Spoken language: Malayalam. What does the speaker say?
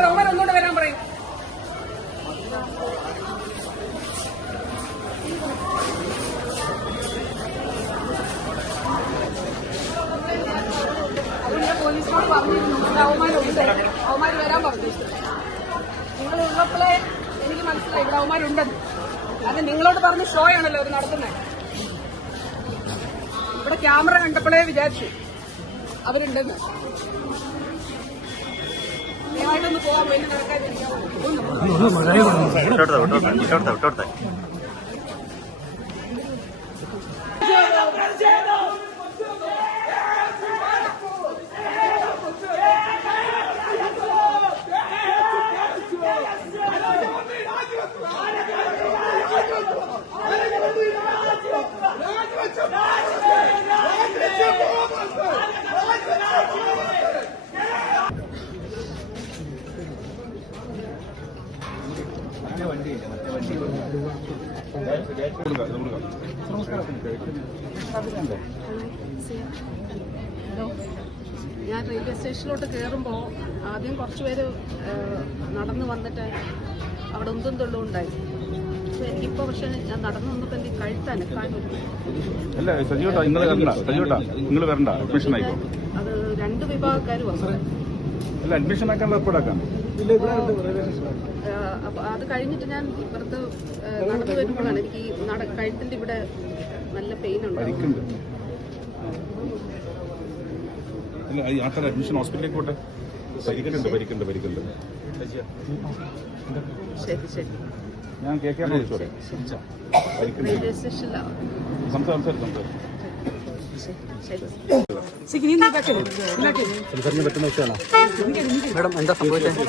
വിളിക്കണം. അവന്മാർ ഒന്നുകൂടെ വരാൻ പറയും. അതുകൊണ്ട് പോലീസിനോട് പറഞ്ഞിരുന്നു അവന്മാരുണ്ട്, അവന്മാർ വരാൻ പറഞ്ഞു. നിങ്ങൾ ഉള്ളപ്പോഴേ എനിക്ക് മനസ്സിലായി ഇവിടെ അവന്മാരുണ്ടെന്ന്. അത് നിങ്ങളോട് പറഞ്ഞ് ഷോ ആണല്ലോ അവർ നടത്തുന്നത്. ഇവിടെ ക്യാമറ കണ്ടപ്പോഴേ വിചാരിച്ചു അവരുണ്ടെന്ന്. ദയവായിട്ടൊന്ന് പോകാൻ വേണ്ടി നടക്കാതിരിക്കാൻ. ഞാൻ റെയിൽവേ സ്റ്റേഷനിലോട്ട് കയറുമ്പോൾ ആദ്യം കുറച്ചുപേര് നടന്നു വന്നിട്ട് അവിടെ ഉന്തും തൊള്ളും ഉണ്ടായി. എനിക്കിപ്പോ പക്ഷെ ഞാൻ നടന്നു വന്നപ്പോ എനിക്ക് കഴുത്തനക്കാനും അത് രണ്ട് വിഭാഗക്കാർ വന്നു. അപ്പൊ അത് കഴിഞ്ഞിട്ട് ഞാൻ ഇപ്പുറത്ത് നടന്നു വരുമ്പോഴാണ് എനിക്ക് കഴുത്തിന്റെ ഇവിടെ നല്ല പെയിൻ ഉണ്ട്. അഡ്മിഷൻ ഹോസ്പിറ്റലിലേക്ക് പോട്ടെ. പരിക്കുണ്ട്. ശരി ശരി. ഞാൻ കേൾക്കാൻ റെയിൽവേ സ്റ്റേഷനിലാണ്. മേഡം എന്താ സംഭവിച്ചത്?